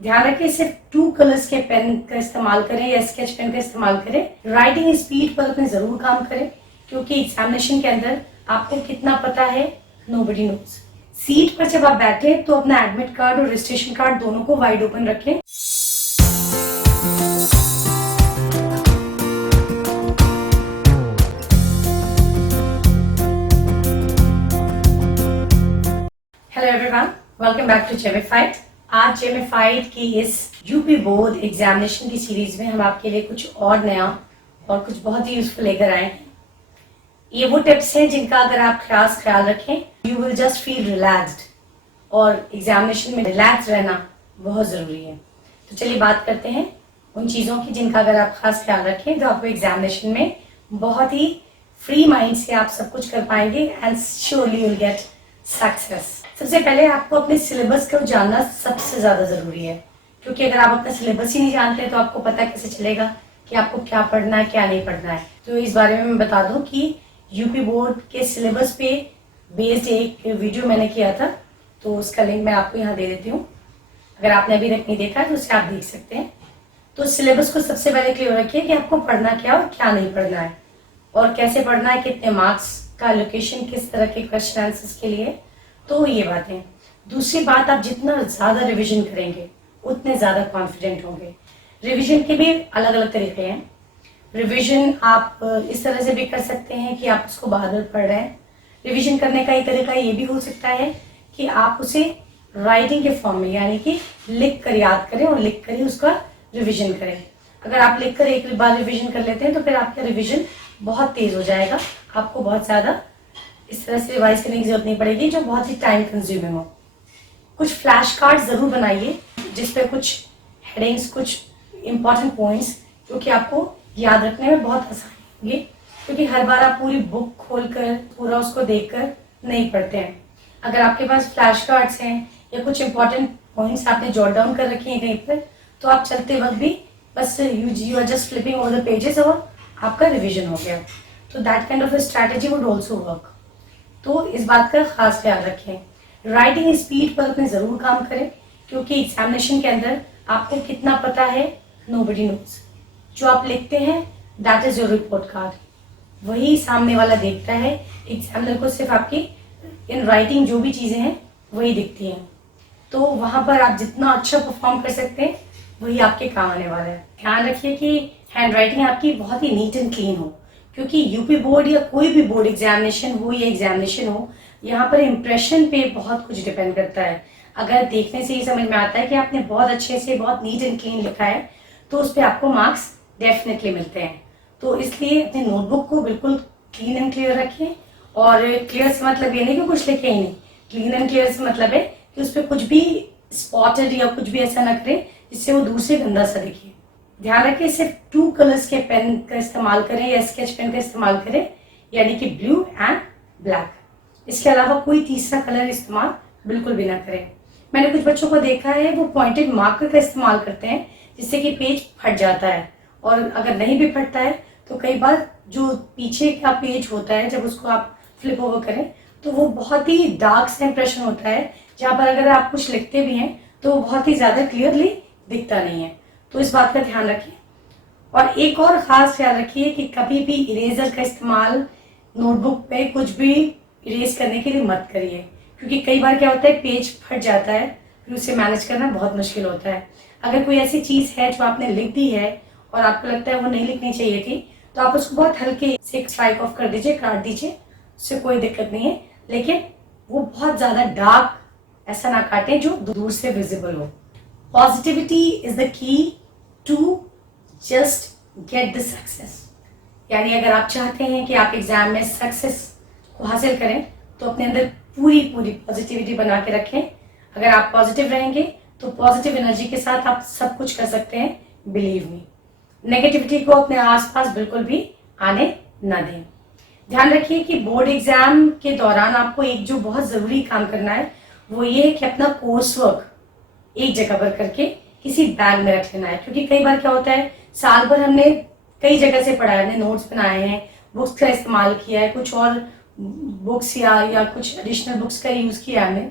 ध्यान रखें सिर्फ 2 कलर्स के पेन का इस्तेमाल करें या स्केच पेन का इस्तेमाल करें। राइटिंग स्पीड पर अपने जरूर काम करें, क्योंकि एग्जामिनेशन के अंदर आपको कितना पता है नोबडी नोज। सीट पर जब आप बैठे तो अपना एडमिट कार्ड और रजिस्ट्रेशन कार्ड दोनों को वाइड ओपन रखें। Hello everyone, welcome back to Gemified. आज जेमिफाइड की इस यूपी बोर्ड एग्जामिनेशन की सीरीज में हम आपके लिए कुछ और नया और कुछ बहुत ही यूजफुल लेकर आए हैं। ये वो टिप्स हैं जिनका अगर आप खास ख्याल रखें, you will just feel relaxed, और एग्जामिनेशन में रिलैक्स रहना बहुत जरूरी है। तो चलिए बात करते हैं उन चीजों की जिनका अगर आप खास ख्याल रखें तो आपको एग्जामिनेशन में बहुत ही फ्री माइंड से आप सब कुछ कर पाएंगे and surely you will get success. सबसे पहले आपको अपने सिलेबस को जानना सबसे ज्यादा जरूरी है, क्योंकि अगर आप अपना सिलेबस ही नहीं जानते तो आपको पता कैसे चलेगा कि आपको क्या पढ़ना है क्या नहीं पढ़ना है। तो इस बारे में मैं बता दूं कि यूपी बोर्ड के सिलेबस पे बेस्ड एक वीडियो मैंने किया था, तो उसका लिंक मैं आपको यहाँ दे देती हूँ। अगर आपने अभी तक नहीं देखा है तो उसे आप देख सकते हैं। तो सिलेबस को सबसे पहले क्लियर रखिए कि आपको पढ़ना क्या और क्या नहीं पढ़ना है, और कैसे पढ़ना है, कितने मार्क्स का एलोकेशन, किस तरह के क्वेश्चन आंसर्स के लिए। तो ये बातें। दूसरी बात, आप जितना ज्यादा रिवीजन करेंगे उतने ज्यादा कॉन्फिडेंट होंगे। रिवीजन के भी अलग अलग तरीके हैं। रिवीजन आप इस तरह से भी कर सकते हैं कि आप उसको बार बार पढ़ रहे हैं। रिवीजन करने का एक तरीका ये भी हो सकता है कि आप उसे राइटिंग के फॉर्म में, यानी कि लिख कर याद करें और लिख कर ही उसका रिवीजन करें। अगर आप लिख कर एक बार रिवीजन कर लेते हैं तो फिर आपका रिवीजन बहुत तेज हो जाएगा। आपको बहुत ज्यादा इस तरह से रिवाइज करने की जरूरत नहीं पड़ेगी जो बहुत ही टाइम कंज्यूमिंग हो। कुछ फ्लैश कार्ड जरूर बनाइए जिसपे कुछ हेडिंग्स, कुछ इंपॉर्टेंट पॉइंट्स जो कि आपको याद रखने में बहुत आसान होंगे, क्योंकि हर बार आप पूरी बुक खोलकर पूरा उसको देखकर नहीं पढ़ते हैं। अगर आपके पास फ्लैश कार्ड्स हैं या कुछ इंपॉर्टेंट पॉइंट्स आपने जॉट डाउन कर रखे हैं कहीं पर, तो आप चलते वक्त भी बस you are just flipping over the pages और आपका रिविजन हो गया। तो that kind of a strategy would also work. तो इस बात का खास ख्याल रखें। राइटिंग स्पीड पर अपने जरूर काम करें, क्योंकि एग्जामिनेशन के अंदर आपको कितना पता है नोबडी नोज। जो आप लिखते हैं that is your report card, वही सामने वाला देखता है। एग्जामिनर को सिर्फ आपकी इन राइटिंग जो भी चीजें हैं वही दिखती हैं। तो वहां पर आप जितना अच्छा परफॉर्म कर सकते हैं वही आपके काम आने वाला है। ध्यान रखिए कि हैंड राइटिंग आपकी बहुत ही नीट एंड क्लीन हो, क्योंकि यूपी बोर्ड या कोई भी बोर्ड एग्जामिनेशन हो या एग्जामिनेशन हो, यहाँ पर इम्प्रेशन पे बहुत कुछ डिपेंड करता है। अगर देखने से ही समझ में आता है कि आपने बहुत अच्छे से बहुत नीट एंड क्लीन लिखा है तो उस पर आपको मार्क्स डेफिनेटली मिलते हैं। तो इसलिए अपने नोटबुक को बिल्कुल क्लीन एंड क्लियर रखें। और क्लियर से मतलब ये नहीं कि कुछ लिखे ही नहीं, क्लीन एंड क्लियर से मतलब है कि उस पर कुछ भी स्पॉटेड या कुछ भी ऐसा न करें जिससे वो दूर से गंदा सा दिखे। ध्यान रखें सिर्फ 2 कलर्स के पेन का इस्तेमाल करें या स्केच पेन का इस्तेमाल करें, यानी कि ब्लू एंड ब्लैक। इसके अलावा कोई तीसरा कलर इस्तेमाल बिल्कुल भी ना करें। मैंने कुछ बच्चों को देखा है वो पॉइंटेड मार्कर का इस्तेमाल करते हैं जिससे कि पेज फट जाता है, और अगर नहीं भी फटता है तो कई बार जो पीछे का पेज होता है जब उसको आप फ्लिप ओवर करें तो वो बहुत ही डार्क सा इंप्रेशन होता है, जहाँ पर अगर आप कुछ लिखते भी हैं तो वो बहुत ही ज्यादा क्लियरली दिखता नहीं है। तो इस बात का ध्यान रखिए। और एक और खास ख्याल रखिए कि कभी भी इरेजर का इस्तेमाल नोटबुक पे कुछ भी इरेज करने के लिए मत करिए, क्योंकि कई बार क्या होता है पेज फट जाता है, फिर उसे मैनेज करना बहुत मुश्किल होता है। अगर कोई ऐसी चीज है जो आपने लिख दी है और आपको लगता है वो नहीं लिखनी चाहिए थी, तो आप उसको बहुत हल्के से स्ट्राइक ऑफ कर दीजिए, काट दीजिए, उससे कोई दिक्कत नहीं है। लेकिन वो बहुत ज्यादा डार्क ऐसा ना काटें जो दूर से विजिबल हो। Positivity is the key to just get the success. यानी अगर आप चाहते हैं कि आप एग्जाम में सक्सेस को हासिल करें तो अपने अंदर पूरी पूरी पॉजिटिविटी बना के रखें। अगर आप पॉजिटिव रहेंगे तो पॉजिटिव एनर्जी के साथ आप सब कुछ कर सकते हैं, बिलीव मी। नेगेटिविटी को अपने आसपास बिल्कुल भी आने ना दें। ध्यान रखिए कि बोर्ड एग्जाम के दौरान आपको एक जो बहुत जरूरी काम करना है वो ये है कि अपना कोर्स वर्क एक जगह पर करके किसी बैग में रख लेना है। क्योंकि कई बार क्या होता है, साल भर हमने कई जगह से पढ़ा है, हमने नोट्स बनाए हैं, बुक्स का इस्तेमाल किया है, कुछ और बुक्स या कुछ एडिशनल बुक्स का यूज किया है, हमने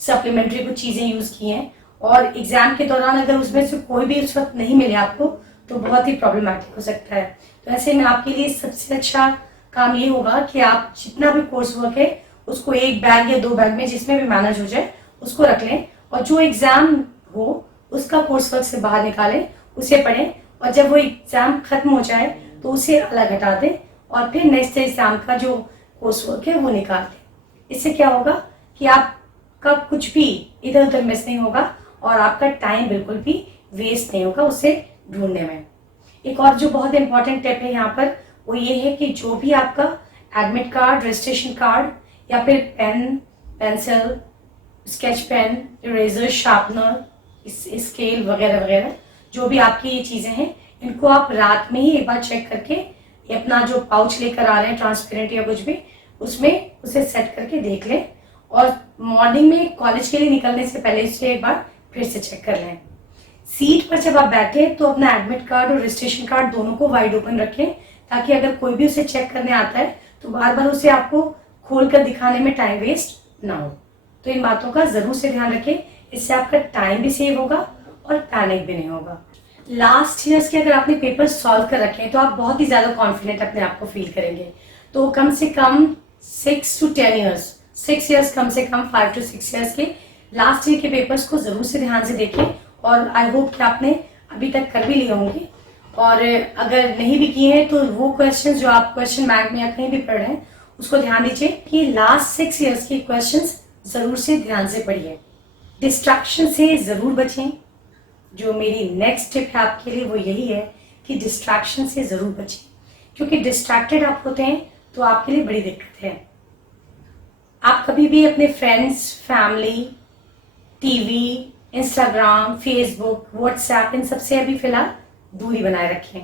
सप्लीमेंट्री कुछ चीजें यूज की हैं, और एग्जाम के दौरान अगर उसमें से कोई भी उस वक्त नहीं मिले आपको तो बहुत ही प्रॉब्लमेटिक हो सकता है। तो ऐसे में आपके लिए सबसे अच्छा काम ये होगा कि आप जितना भी कोर्स वर्क है उसको एक बैग या 2 बैग में जिसमें भी मैनेज हो जाए उसको रख लें, और जो एग्जाम हो उसका कोर्स वर्क से बाहर निकालें, उसे पढ़ें, और जब वो एग्जाम खत्म हो जाए तो उसे अलग हटा दें और फिर नेक्स्ट एग्जाम का जो कोर्स वर्क है वो निकाल दें। इससे क्या होगा कि आपका कुछ भी इधर उधर मिस नहीं होगा और आपका टाइम बिल्कुल भी वेस्ट नहीं होगा उसे ढूंढने में। एक और जो बहुत इंपॉर्टेंट टिप है यहाँ पर वो ये है कि जो भी आपका एडमिट कार्ड, रजिस्ट्रेशन कार्ड या फिर pen, pencil, sketch pen, eraser, sharpener, scale वगैरह वगैरह जो भी आपकी ये चीजें हैं इनको आप रात में ही एक बार चेक करके अपना जो पाउच लेकर आ रहे हैं ट्रांसपेरेंट या कुछ भी उसमें उसे सेट करके देख लें, और मॉर्निंग में कॉलेज के लिए निकलने से पहले इसे एक बार फिर से चेक कर लें। सीट पर जब आप बैठे तो अपना एडमिट कार्ड और रजिस्ट्रेशन कार्ड दोनों को वाइड ओपन रखें ताकि अगर कोई भी उसे चेक करने आता है तो बार बार उसे आपको खोलकर दिखाने में टाइम वेस्ट ना हो। तो इन बातों का जरूर से ध्यान रखें, इससे आपका टाइम भी सेव होगा और पैनिक भी नहीं होगा। लास्ट ईयर्स के अगर आपने पेपर सॉल्व कर रखे हैं तो आप बहुत ही ज्यादा कॉन्फिडेंट अपने आप को फील करेंगे। तो कम से कम 6 to 10 years, 6 years कम से कम 5 to 6 years के लास्ट ईयर के पेपर्स को जरूर से ध्यान से देखें, और आई होप कि आपने अभी तक कर भी लिए होंगे, और अगर नहीं भी किए हैं तो वो क्वेश्चंस जो आप क्वेश्चन बैंक में या कहीं भी पढ़ रहे हैं उसको ध्यान दीजिए कि लास्ट 6 years के क्वेश्चंस जरूर से ध्यान से पढ़िए। डिस्ट्रैक्शन से जरूर बचें। जो मेरी नेक्स्ट टिप है आपके लिए वो यही है कि डिस्ट्रैक्शन से जरूर बचें, क्योंकि डिस्ट्रैक्टेड आप होते हैं तो आपके लिए बड़ी दिक्कत है। आप कभी भी अपने friends, family, TV, Instagram, Facebook, WhatsApp इन सबसे अभी फिलहाल दूरी बनाए रखें।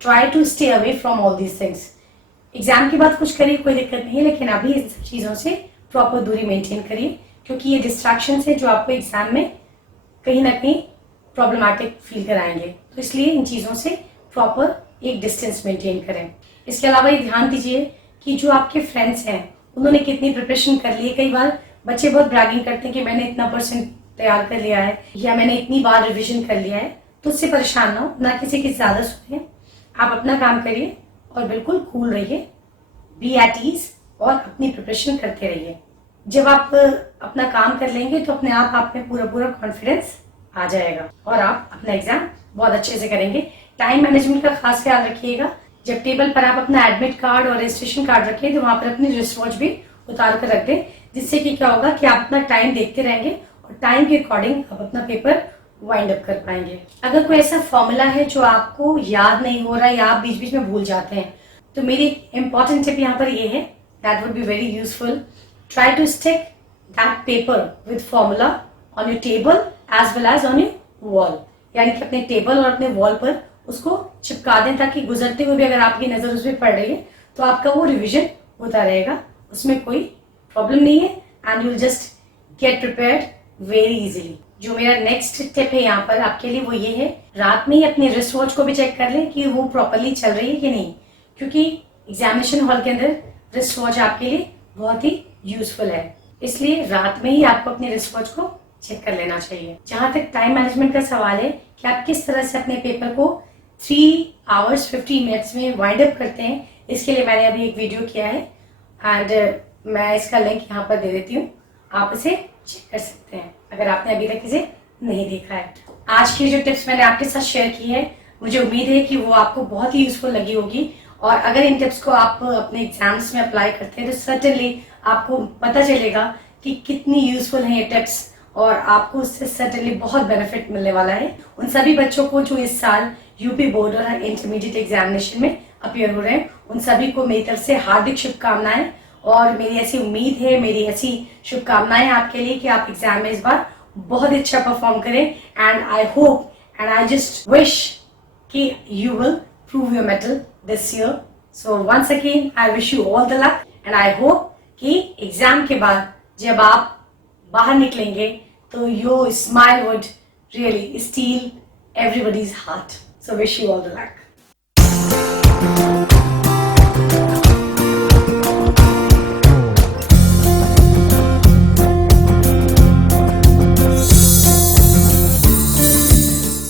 Try to stay away from all these things. Exam के बाद कुछ करिए, कोई दिक्कत नहीं है, लेकिन अभी इन सब चीजों से प्रॉपर दूरी मेंटेन करिए, क्योंकि ये डिस्ट्रैक्शन है जो आपको एग्जाम में कहीं ना कहीं प्रॉब्लमैटिक फील कराएंगे। तो इसलिए इन चीजों से प्रॉपर एक डिस्टेंस मेंटेन करें। इसके अलावा ये ध्यान दीजिए कि जो आपके फ्रेंड्स हैं उन्होंने कितनी प्रिपरेशन कर ली है। कई बार बच्चे बहुत ब्रैगिंग करते हैं कि मैंने इतना % तैयार कर लिया है या मैंने इतनी बार रिविजन कर लिया है, तो उससे परेशान ना हो, ना किसी की ज्यादा सुने। आप अपना काम करिए और बिल्कुल कूल रहिए, बी एट ईज, और अपनी प्रिपरेशन करते रहिए। जब आप अपना काम कर लेंगे तो अपने आप में पूरा कॉन्फिडेंस आ जाएगा और आप अपना एग्जाम बहुत अच्छे से करेंगे। टाइम मैनेजमेंट का खास ख्याल रखिएगा। जब टेबल पर आप अपना एडमिट कार्ड और रजिस्ट्रेशन कार्ड रखें तो वहां पर अपनी रिस्ट वॉच भी उतार कर रख दें, जिससे कि क्या होगा कि आप अपना टाइम देखते रहेंगे और टाइम के अकॉर्डिंग आप अपना पेपर वाइंड अप कर पाएंगे। अगर कोई ऐसा फॉर्मूला है जो आपको याद नहीं हो रहा है या आप बीच बीच में भूल जाते हैं तो मेरी इंपॉर्टेंट टिप यहाँ पर ये है, that would be very useful. Try to stick that paper with formula on your table as well as on your wall, यानी कि अपने टेबल और अपने वॉल पर उसको चिपका दें ताकि गुजरते हुए भी अगर आपकी नजर उस पर पड़ रही है तो आपका वो रिविजन होता रहेगा, उसमें कोई प्रॉब्लम नहीं है, and you will just get prepared very easily. जो मेरा नेक्स्ट टिप है यहाँ पर आपके लिए वो ये है, रात में ही अपने रिस्ट वॉच को भी चेक कर लें कि वो प्रॉपरली चल रही है कि नहीं, क्योंकि एग्जामिनेशन हॉल के अंदर रिस्ट वॉच आपके लिए बहुत ही यूजफुल है। इसलिए रात में ही आपको अपने रिस्ट वॉच को चेक कर लेना चाहिए। जहां तक टाइम मैनेजमेंट का सवाल है कि आप किस तरह से अपने पेपर को 3 hours 50 minutes में वाइंड अप करते हैं, इसके लिए मैंने अभी एक वीडियो किया है एंड मैं इसका लिंक यहाँ पर दे देती हूँ, आप इसे चेक कर सकते हैं अगर आपने अभी तक इसे नहीं देखा है। आज की जो टिप्स मैंने आपके साथ शेयर की है मुझे उम्मीद है कि वो आपको बहुत ही यूजफुल लगी होगी, और अगर इन टिप्स को आप अपने एग्जाम्स में अप्लाई करते हैं तो सर्टेनली आपको पता चलेगा कि कितनी यूजफुल है ये टिप्स, और आपको उससे सर्टेनली बहुत बेनिफिट मिलने वाला है। उन सभी बच्चों को जो इस साल यूपी बोर्ड और इंटरमीडिएट एग्जामिनेशन में अपीयर हो रहे हैं, उन सभी को मेरी तरफ से हार्दिक शुभकामनाएं, और मेरी ऐसी उम्मीद है, मेरी ऐसी शुभकामनाएं आपके लिए कि आप एग्जाम में इस बार बहुत अच्छा परफॉर्म करें, and I hope and I just wish कि you will prove your mettle this year. So once again I wish you all the luck, and I hope कि एग्जाम के बाद जब आप बाहर निकलेंगे तो your smile would really steal everybody's heart. So wish you all the luck.